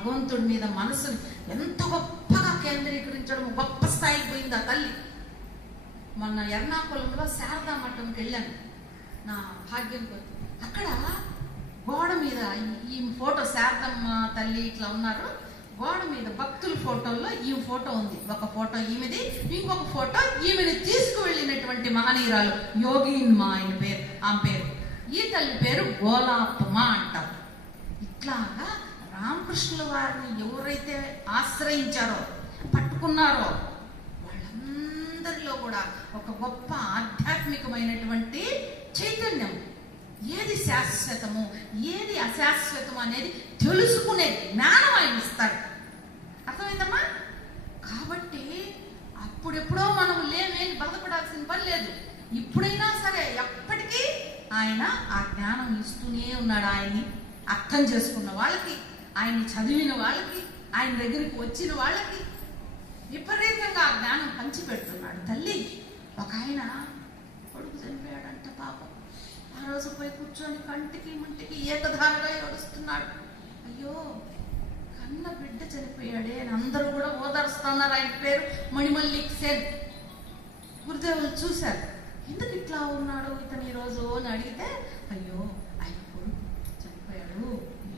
భగవంతుడి మీద మనసుని ఎంత గొప్పగా కేంద్రీకరించడం, గొప్ప స్థాయికి పోయింది ఆ తల్లి. మొన్న ఎర్నాకుళంలో శారదా మఠంకి వెళ్ళాను నా భాగ్యం కొద్ది. అక్కడ గోడ మీద ఈ ఫోటో, శారదమ్మ తల్లి ఇట్లా ఉన్నారు, గోడ మీద భక్తుల ఫోటోల్లో ఈ ఫోటో ఉంది. ఒక ఫోటో ఈమెది, ఇంకొక ఫోటో ఈమెని తీసుకువెళ్ళినటువంటి మహనీయురాలు యోగిన్మా ఆయన పేరు, ఆమె పేరు. ఈ తల్లి పేరు గోలాపమ్మ అంటారు. ఇట్లాగా రామకృష్ణుల వారిని ఎవరైతే ఆశ్రయించారో, పట్టుకున్నారో, వాళ్ళందరిలో కూడా ఒక గొప్ప ఆధ్యాత్మికమైనటువంటి చైతన్యం, ఏది శాశ్వతము ఏది అశాశ్వతము అనేది తెలుసుకునే జ్ఞానం ఆయన ఇస్తాడు. అర్థమైందమ్మా? కాబట్టి అప్పుడెప్పుడో మనం లేమేమి బాధపడాల్సిన పని లేదు. ఇప్పుడైనా సరే ఎప్పటికీ ఆయన ఆ జ్ఞానం ఇస్తూనే ఉన్నాడు. ఆయన్ని అర్థం చేసుకున్న వాళ్ళకి, ఆయన్ని చదివిన వాళ్ళకి, ఆయన దగ్గరికి వచ్చిన వాళ్ళకి విపరీతంగా ఆ జ్ఞానం పంచిపెడుతున్నాడు. తల్లి ఒక ఆయన కొడుకు చనిపోయాడంట పాపం. ఆ రోజు పోయి కూర్చొని కంటికి ముంటికి ఏకధారగా ఏడుస్తున్నాడు. అయ్యో కన్న బిడ్డ చనిపోయాడే అని అందరూ కూడా ఓదారుస్తున్నారు. ఆయన పేరు మణిమల్లిక్ సేన్. గురుదేవులు చూశారు, ఎందుకు ఇట్లా ఉన్నాడు ఇతను ఈరోజు అని అడిగితే, అయ్యో ఆయన కొడుకు చనిపోయాడు,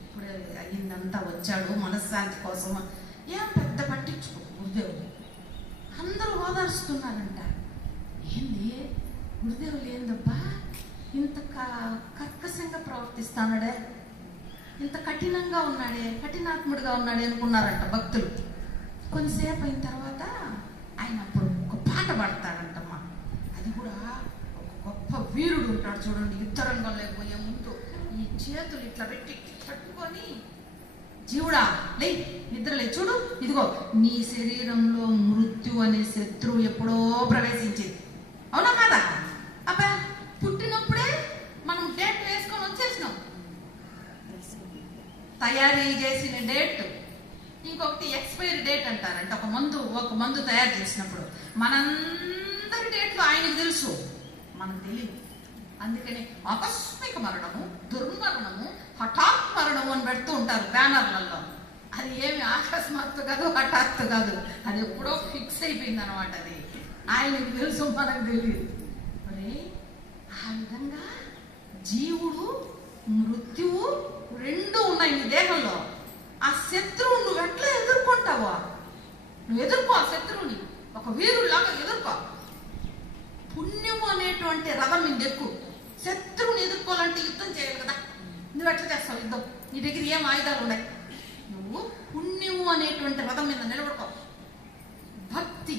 ఇప్పుడే అయ్యిందంతా వచ్చాడు మనశ్శాంతి కోసం. ఏం పెద్ద పట్టించుకో గురుదేవులు. అందరూ ఓదారుస్తున్నారంట. ఏంది గురుదేవులు, ఏందబ్బా ఇంత కర్కశంగా ప్రవర్తిస్తాడే, ఇంత కఠినంగా ఉన్నాడే, కఠినాత్ముడిగా ఉన్నాడే అనుకున్నారంట భక్తులు. కొంతసేపు అయిన తర్వాత ఆయన అప్పుడు ఒక పాట పాడతాడంటమ్మా. అది కూడా ఒక గొప్ప వీరుడు ఉంటాడు చూడండి, యుద్ధరంగంలో పోయే ముందు ఈ చేతులు ఇట్లా పెట్టి పట్టుకొని, జీవుడా లే, నిద్రలే, చూడు ఇదిగో నీ శరీరంలో మృత్యు అనే శత్రువు ఎప్పుడో ప్రవేశించింది. అవునా కాదా? అబ్బా పుట్టినప్పుడే మనం డేట్ వేసుకొని వచ్చేసినాం. తయారీ చేసిన డేట్, ఇంకొకటి ఎక్స్పైరీ డేట్ అంటారంట. ఒక మందు తయారు చేసినప్పుడు మనందరి డేట్లు ఆయనకు తెలుసు, మనకు తెలియదు. అందుకని ఆకస్మిక మరణము, దుర్మరణము, హఠాత్ మరణము అని పెడుతూ ఉంటారు బ్యానర్లలో. అది ఏమి అకస్మాత్తు కాదు, హఠాత్తు కాదు, అది ఎప్పుడో ఫిక్స్ అయిపోయింది అనమాట. అది ఆయనకు తెలుసు, మనకు తెలియదు. మరి ఆ విధంగా జీవుడు మృత్యువు రెండు ఉన్నాయి నీ దేహంలో. ఆ శత్రువు నువ్వు ఎట్లా ఎదుర్కొంటావో, నువ్వు ఎదుర్కో ఆ శత్రువుని, ఒక వీరులాగా ఎదుర్కో. పుణ్యము అనేటువంటి రథం మీద ఎక్కువ. శత్రువుని ఎదుర్కోవాలంటే యుద్ధం చేయాలి కదా, నువ్వు ఎట్లా చేస్తావు యుద్ధం? నీ దగ్గర ఏం ఆయుధాలు ఉన్నాయి? నువ్వు పుణ్యము అనేటువంటి రథం మీద నిలబడుకో. భక్తి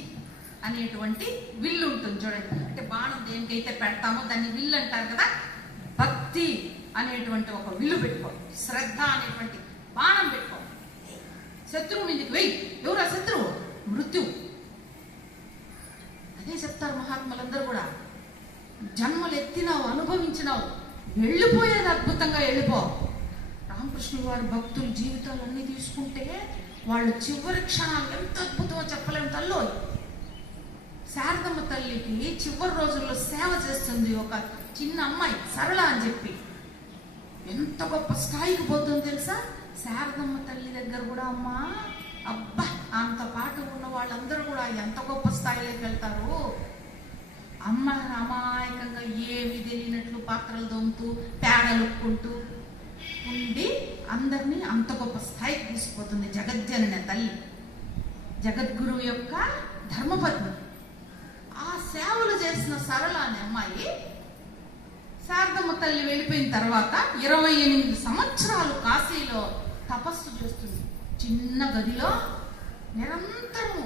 అనేటువంటి విల్లు ఉంటుంది చూడండి, అంటే బాణం దేనికైతే పెడతామో దాన్ని విల్లు అంటారు కదా. భక్తి అనేటువంటి ఒక విల్లు పెట్టుకో, శ్రద్ధ అనేటువంటి బాణం పెట్టుకో. శత్రువు మీదకి వెయ్యి. ఎవరు ఆ శత్రువు? మృత్యు. అదే చెప్తారు మహాత్ములందరూ కూడా, జన్మలు ఎత్తినావు, అనుభవించినావు, వెళ్ళిపోయేది అద్భుతంగా వెళ్ళిపో. రామకృష్ణుడు వారి భక్తుల జీవితాలు అన్ని తీసుకుంటే వాళ్ళు చివరి క్షణాలు ఎంత అద్భుతమో చెప్పలేము. తల్లో శారదమ్మ తల్లికి చివరి రోజుల్లో సేవ చేస్తుంది ఒక చిన్న అమ్మాయి సరళ అని చెప్పి. ఎంత గొప్ప స్థాయికి పోతుందో తెలుసా? శారదమ్మ తల్లి దగ్గర కూడా అమ్మా, అబ్బా ఆమెతో పాటు ఉన్న వాళ్ళందరూ కూడా ఎంత గొప్ప స్థాయిలోకి వెళ్తారు. అమ్మ అమాయకంగా ఏమి తెలియనట్లు పాత్రలు దొమ్ముతూ పేడలుక్కుంటూ ఉండి అందరినీ అంత గొప్ప స్థాయికి తీసుకుపోతుంది. జగజ్జనని తల్లి, జగద్గురువు యొక్క ధర్మపత్ని. ఆ సేవలు చేసిన సరళ అనే అమ్మాయి శారదమ్మ తల్లి వెళ్ళిపోయిన తర్వాత 28 సంవత్సరాలు కాశీలో తపస్సు చేస్తుంది. చిన్న గదిలో నిరంతరము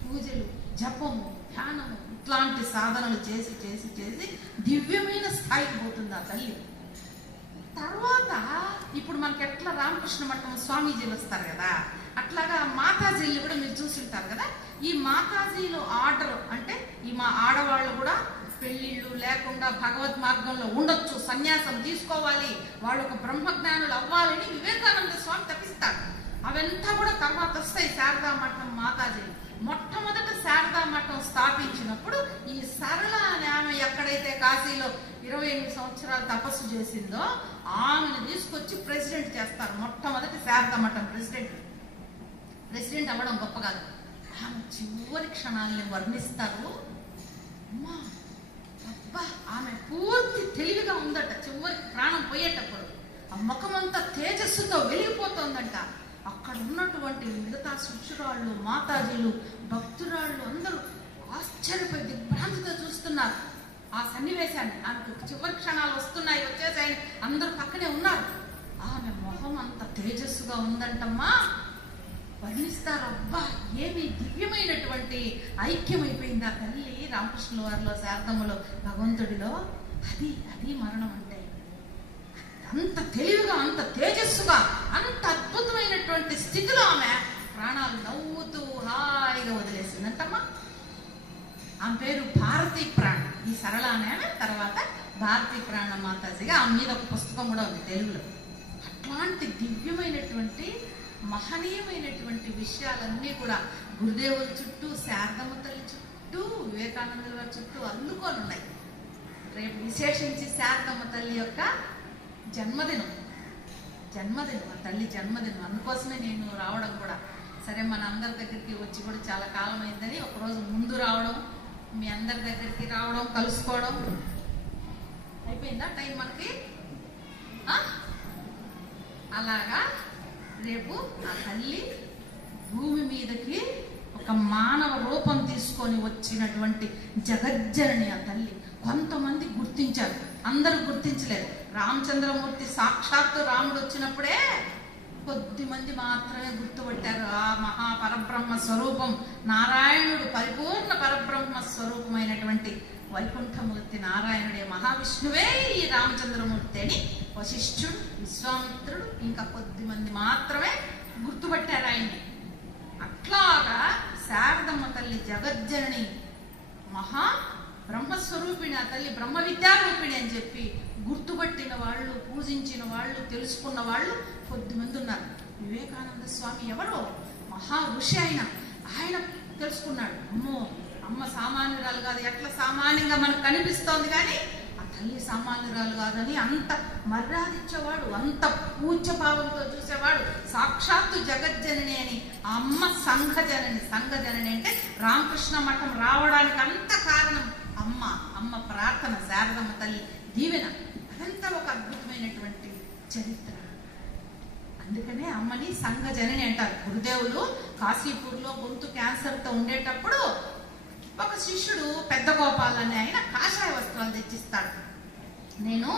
పూజలు, జపము, ధ్యానము ఇట్లాంటి సాధనలు చేసి చేసి చేసి దివ్యమైన స్థాయికి పోతుంది ఆ తల్లి. తర్వాత ఇప్పుడు మనకి ఎట్లా రామకృష్ణ మఠం స్వామీజీలు వస్తారు కదా, అట్లాగా మాతాజీలు కూడా మీరు చూసి ఉంటారు కదా. ఈ మాతాజీలు ఆర్డర్ అంటే ఈ మా ఆడవాళ్ళు కూడా పెళ్లిళ్ళు లేకుండా భగవద్ మార్గంలో ఉండొచ్చు, సన్యాసం తీసుకోవాలి, వాళ్ళు ఒక బ్రహ్మజ్ఞానులు అవ్వాలని వివేకానంద స్వామి తప్పిస్తారు. అవంతా కూడా తర్వాత వస్తాయి శారదా మఠం మాతాజీ. మొట్టమొదట శారదా మఠం స్థాపించినప్పుడు ఈ సరళ అనే ఆమె ఎక్కడైతే కాశీలో 28 సంవత్సరాలు తపస్సు చేసిందో ఆమెను తీసుకొచ్చి ప్రెసిడెంట్ చేస్తారు. మొట్టమొదటి శారదా మఠం ప్రెసిడెంట్ అవ్వడం గొప్ప కాదు. ఆమె చివరి క్షణాలని వర్ణిస్తారు. అమ్మా అబ్బా, ఆమె పూర్తి తెలివిగా ఉందట. చివరికి ప్రాణం పోయేటప్పుడు ఆ ముఖమంతా తేజస్సుతో వెలిగిపోతుందంట. అక్కడ ఉన్నటువంటి మిగతా శిష్యురాళ్ళు, మాతాజీలు, భక్తురాళ్ళు అందరూ ఆశ్చర్యపోయి దిగ్భ్రాంతితో చూస్తున్నారు ఆ సన్నివేశాన్ని. ఆమెకు చివరి క్షణాలు వస్తున్నాయి, వచ్చేసాయని అందరూ పక్కనే ఉన్నారు. ఆమె మొహం అంత తేజస్సుగా ఉందంటమ్మా. వర్ణిస్తారు. అబ్బా, ఏమి దివ్యమైనటువంటి ఐక్యమైపోయింది ఆ తల్లి రామకృష్ణుల వారిలో, శారదమ్మలో, భగవంతుడిలో. అది మరణం అంటే. అంత తెలివిగా, అంత తేజస్సుగా, అంత అద్భుతమైనటువంటి స్థితిలో ఆమె ప్రాణాలు నవ్వుతూ హాయిగా వదిలేసిందంటమ్మా. ఆమె పేరు భారతీ ప్రాణ. ఈ సరళ అనే ఆమె తర్వాత భారతీ ప్రాణ మాతాజీగా ఆమె మీద ఒక పుస్తకం కూడా ఉంది తెలుగులో. అట్లాంటి దివ్యమైనటువంటి మహనీయమైనటువంటి విషయాలన్నీ కూడా గురుదేవుల చుట్టూ, శారదమ్మ తల్లి చుట్టూ, వివేకానందుల వారి చుట్టూ అల్లుకొని ఉన్నాయి. రేపు విశేషించి శారదమ్మ తల్లి యొక్క జన్మదినం, ఆ తల్లి జన్మదినం. అందుకోసమే నేను రావడం కూడా. సరే, మన అందరి దగ్గరికి వచ్చి కూడా చాలా కాలం అయిందని ఒకరోజు ముందు రావడం, మీ అందరి దగ్గరికి రావడం, కలుసుకోవడం. అయిపోయిందా టైం మనకి? అలాగా రేపు ఆ తల్లి భూమి మీదకి ఒక మానవ రూపం తీసుకొని వచ్చినటువంటి జగజ్జనని ఆ తల్లి. కొంతమంది గుర్తించారు, అందరూ గుర్తించలేదు. రామచంద్రమూర్తి సాక్షాత్తు రాముడు వచ్చినప్పుడే కొద్ది మంది మాత్రమే గుర్తుపట్టారు ఆ మహాపరబ్రహ్మ స్వరూపం. నారాయణుడు పరిపూర్ణ పరబ్రహ్మ స్వరూపమైనటువంటి వైకుంఠమూర్తి నారాయణుడే, మహావిష్ణువే ఈ రామచంద్రమూర్తి అని వశిష్ఠుడు, విశ్వామిత్రుడు, ఇంకా కొద్ది మంది మాత్రమే గుర్తుపట్టారు ఆయన్ని. అట్లాగా శారదమ్మ తల్లి జగజ్జనని, మహా బ్రహ్మస్వరూపిణి ఆ తల్లి, బ్రహ్మ విద్యారూపిణి అని చెప్పి గుర్తుపట్టిన వాళ్ళు, పూజించిన వాళ్ళు, తెలుసుకున్న వాళ్ళు కొద్దిమంది ఉన్నారు. వివేకానంద స్వామి ఎవరో మహా ఋషి ఆయన తెలుసుకున్నాడు. అమ్మో, అమ్మ సామాన్యురాలు కాదు, ఎట్లా సామాన్యంగా మనకు కనిపిస్తోంది కానీ ఆ తల్లి సామాన్యురాలు కాదని అంత మర్యాద ఇచ్చేవాడు, అంత పూజ్యభావంతో చూసేవాడు. సాక్షాత్తు జగజ్జనని అని ఆ అమ్మ సంఘజనని అంటే రామకృష్ణ మఠం రావడానికి అంత కారణం అమ్మ ప్రార్థన, శారదమ్మ తల్లి దీవెన. అదంతా ఒక అద్భుతమైనటువంటి చరిత్ర. అందుకనే అమ్మని సంఘజనని అంటారు. గురుదేవులు కాశీపూర్లో గొంతు క్యాన్సర్తో ఉండేటప్పుడు ఒక శిష్యుడు పెద్ద గోపాల్ అనే ఆయన కాషాయ వస్త్రాలు తెచ్చిస్తాడు. నేను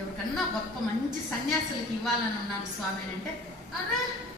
ఎవరికన్నా గొప్ప మంచి సన్యాసులకి ఇవ్వాలని ఉన్నాను స్వామి అంటే, అరే